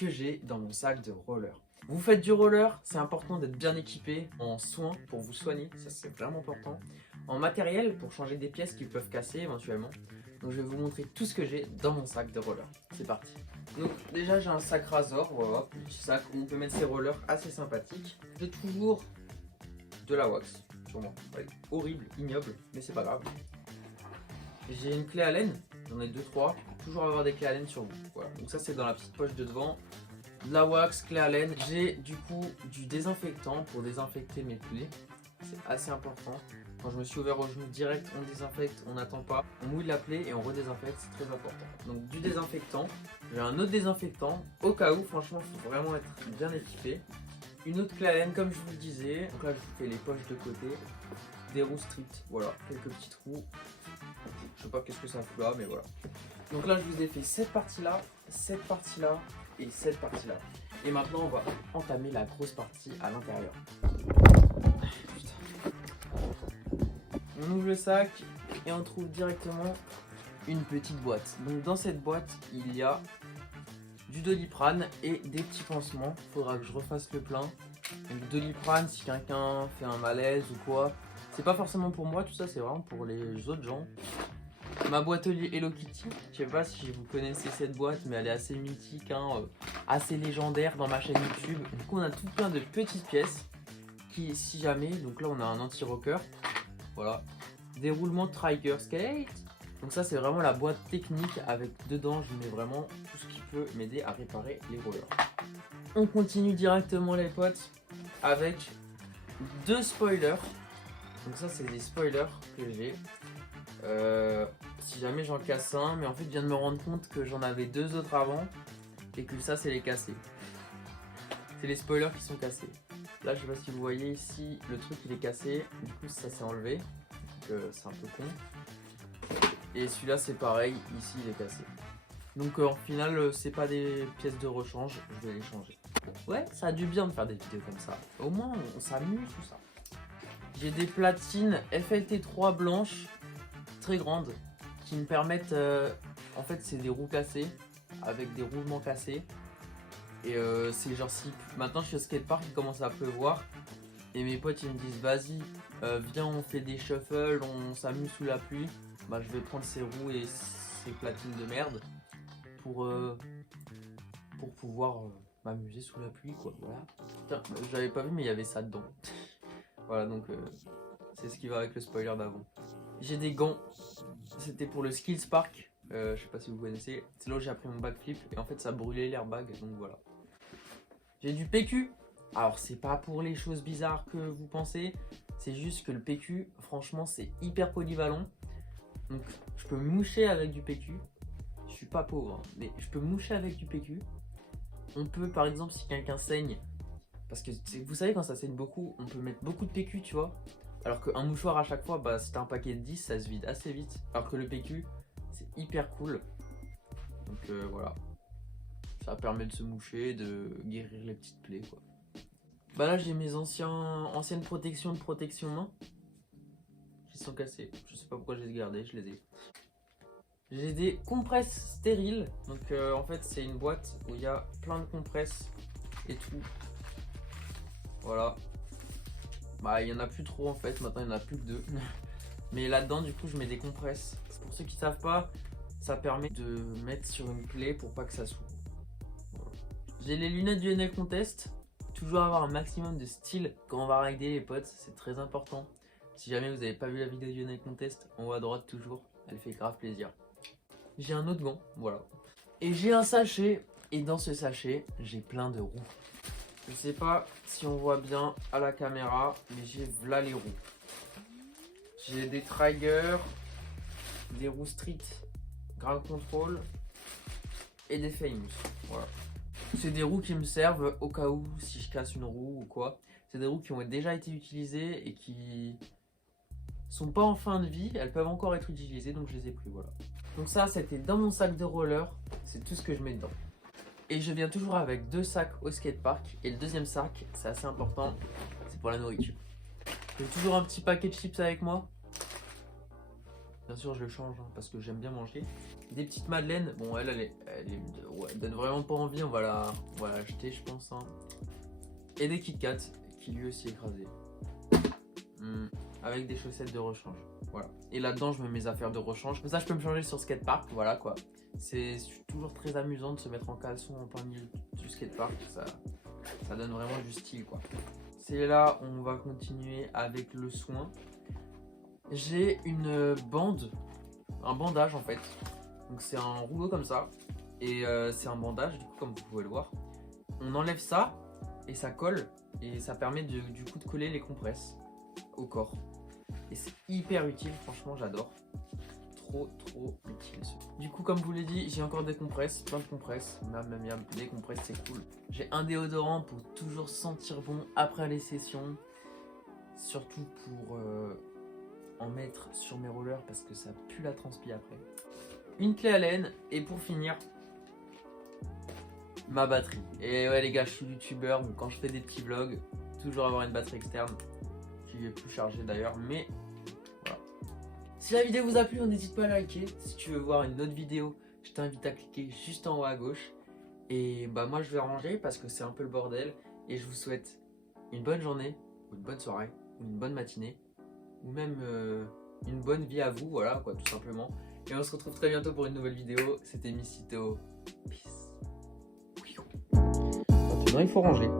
que j'ai dans mon sac de roller. Vous faites du roller, c'est important d'être bien équipé en soins pour vous soigner, ça c'est vraiment important. En matériel pour changer des pièces qui peuvent casser éventuellement. Donc je vais vous montrer tout ce que j'ai dans mon sac de roller. C'est parti. Donc déjà j'ai un sac Razor, voilà, petit sac où on peut mettre ses rollers assez sympathiques. J'ai toujours de la wax sur moi, ouais, horrible, ignoble, mais c'est pas grave. J'ai une clé Allen, j'en ai 2-3, toujours avoir des clés Allen sur vous. Voilà. Donc ça c'est dans la petite poche de devant. De la wax, clé Allen. J'ai du coup du désinfectant pour désinfecter mes plaies. C'est assez important. Quand je me suis ouvert au genou direct, on désinfecte, on n'attend pas. On mouille la plaie et on redésinfecte, c'est très important. Donc du désinfectant. J'ai un autre désinfectant au cas où, franchement, il faut vraiment être bien équipé. Une autre clé Allen comme je vous le disais. Donc là je vous fais les poches de côté. Des roues strict, voilà, quelques petits trous. Je sais pas qu'est-ce que ça fout là, mais voilà. Donc là je vous ai fait cette partie-là, cette partie-là et cette partie-là. Et maintenant on va entamer la grosse partie à l'intérieur. On ouvre le sac et on trouve directement une petite boîte. Donc dans cette boîte il y a du Doliprane et des petits pansements. Il faudra que je refasse le plein. Donc Doliprane si quelqu'un fait un malaise ou quoi. C'est pas forcément pour moi tout ça, c'est vraiment pour les autres gens. Ma boîte Hello Kitty, je sais pas si vous connaissez cette boîte mais elle est assez mythique, hein, assez légendaire dans ma chaîne YouTube. Donc on a tout plein de petites pièces qui si jamais, donc là on a un anti-rocker, voilà, déroulement Trigger Skate. Donc ça c'est vraiment la boîte technique avec dedans je mets vraiment tout ce qui peut m'aider à réparer les rollers. On continue directement les potes avec deux spoilers. Donc ça c'est des spoilers que j'ai. Si jamais j'en casse un, mais en fait je viens de me rendre compte que j'en avais deux autres avant et que ça c'est les cassés. C'est les spoilers qui sont cassés. Là je sais pas si vous voyez ici le truc il est cassé, du coup ça s'est enlevé, donc c'est un peu con. Et celui-là c'est pareil, ici il est cassé. Donc en final c'est pas des pièces de rechange, je vais les changer. Ouais, ça a du bien de faire des vidéos comme ça. Au moins on s'amuse tout ça. J'ai des platines FLT3 blanches très grandes qui me permettent, en fait c'est des roues cassées avec des roulements cassés et c'est genre si maintenant je suis au skatepark, il commence à pleuvoir et mes potes ils me disent vas-y viens on fait des shuffles, on s'amuse sous la pluie, bah je vais prendre ces roues et ces platines de merde pour pouvoir m'amuser sous la pluie quoi, voilà. Putain, j'avais pas vu mais il y avait ça dedans. Voilà donc c'est ce qui va avec le spoiler d'avant. J'ai des gants, c'était pour le Skills Park, je sais pas si vous connaissez, c'est là où j'ai appris mon backflip et en fait ça brûlait l'airbag donc voilà. J'ai du PQ, alors c'est pas pour les choses bizarres que vous pensez, c'est juste que le PQ franchement c'est hyper polyvalent. Donc je peux me moucher avec du PQ, je suis pas pauvre hein, mais je peux me moucher avec du PQ. On peut par exemple si quelqu'un saigne, parce que vous savez quand ça saigne beaucoup, on peut mettre beaucoup de PQ tu vois. Alors qu'un mouchoir à chaque fois, bah, si t'as un paquet de 10, ça se vide assez vite. Alors que le PQ, c'est hyper cool. Donc voilà. Ça permet de se moucher, de guérir les petites plaies quoi. Bah là j'ai mes anciennes protections de protection main. Qui sont cassées. Je sais pas pourquoi je les ai gardées, je les ai. J'ai des compresses stériles. Donc en fait c'est une boîte où il y a plein de compresses et tout. Voilà. Bah il y en a plus trop en fait, maintenant il y en a plus que deux. Mais là-dedans du coup je mets des compresses. Pour ceux qui savent pas, ça permet de mettre sur une plaie pour pas que ça s'ouvre. Voilà. J'ai les lunettes du NL Contest. Toujours avoir un maximum de style quand on va rider les potes, c'est très important. Si jamais vous n'avez pas vu la vidéo du NL Contest, en haut à droite toujours, elle fait grave plaisir. J'ai un autre gant, voilà. Et j'ai un sachet, et dans ce sachet, j'ai plein de roues. Je sais pas si on voit bien à la caméra, mais j'ai là les roues. J'ai des Trigger, des roues Street, Ground Control et des Famous. Voilà. C'est des roues qui me servent au cas où si je casse une roue ou quoi. C'est des roues qui ont déjà été utilisées et qui sont pas en fin de vie. Elles peuvent encore être utilisées donc je les ai pris. Voilà. Donc ça c'était dans mon sac de roller. C'est tout ce que je mets dedans. Et je viens toujours avec deux sacs au skatepark. Et le deuxième sac, c'est assez important, c'est pour la nourriture. J'ai toujours un petit paquet de chips avec moi. Bien sûr, je le change hein, parce que j'aime bien manger. Des petites madeleines. Bon, elle donne vraiment pas envie. On va la jeter, je pense. Hein. Et des Kit Kat qui lui aussi écrasé. Avec des chaussettes de rechange. Voilà. Et là-dedans, je mets mes affaires de rechange. Comme ça, je peux me changer sur skatepark. Voilà quoi. C'est toujours très amusant de se mettre en caleçon en plein milieu du skatepark. Ça donne vraiment du style quoi. C'est là, on va continuer avec le soin. J'ai une bande, un bandage en fait. Donc c'est un rouleau comme ça. Et c'est un bandage, du coup, comme vous pouvez le voir. On enlève ça et ça colle. Et ça permet du coup de coller les compresses au corps. Et c'est hyper utile, franchement j'adore. Trop utile. Du coup comme je vous l'ai dit, j'ai encore des compresses, plein de compresses. Même des compresses, c'est cool. J'ai un déodorant pour toujours sentir bon après les sessions. Surtout pour en mettre sur mes rollers parce que ça pue la transpi après. Une clé à laine et pour finir, ma batterie. Et ouais les gars, je suis youtubeur, donc quand je fais des petits vlogs, toujours avoir une batterie externe qui est plus chargée d'ailleurs, mais voilà. Si la vidéo vous a plu, n'hésite pas à liker. Si tu veux voir une autre vidéo, je t'invite à cliquer juste en haut à gauche. Et bah moi je vais ranger parce que c'est un peu le bordel. Et je vous souhaite une bonne journée, ou une bonne soirée, ou une bonne matinée, ou même une bonne vie à vous, voilà quoi, tout simplement. Et on se retrouve très bientôt pour une nouvelle vidéo. C'était Missito. Peace. Maintenant il faut ranger.